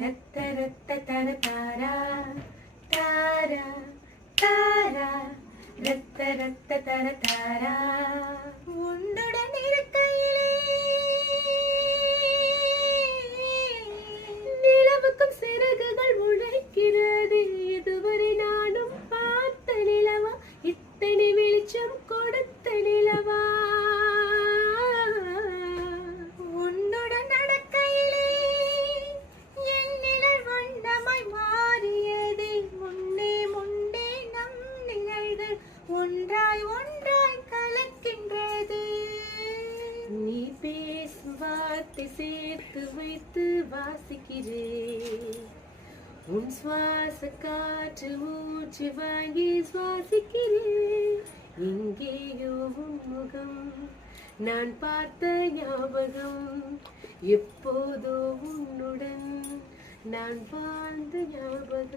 ரத்த ரத்த தர தாரா தாரா தாரா ரத்த ரத்த தர தாரா உன்னுடன் இருக்கையிலே நிலவுக்கும் சிறகுகள் முளைக்கிறது. இதுவரை நானும் பார்த்த நிலவா, இத்தனை வெளிச்சம் கொடுத்த நிலவா. உன்னுடன் நடக்கையிலே என் நிழல் வண்ணமாய் மாறியதே. முன்னே முன்னே நம் நிழல்கள் ஒன்றாய் ஒன்றாய் கலக்கின்றது. நீ பேசும் வார்த்தை சேர்த்து வைத்து வாசிக்கிறேன். உன் சுவாச காற்று மூச்சு வாங்கி சுவாசிக்கிறேன். எங்கேயோ உன் முகம் நான் பார்த்த ஞாபகம். எப்போதோ உன்னுடன் நான் வாழ்ந்த ஞாபகம்.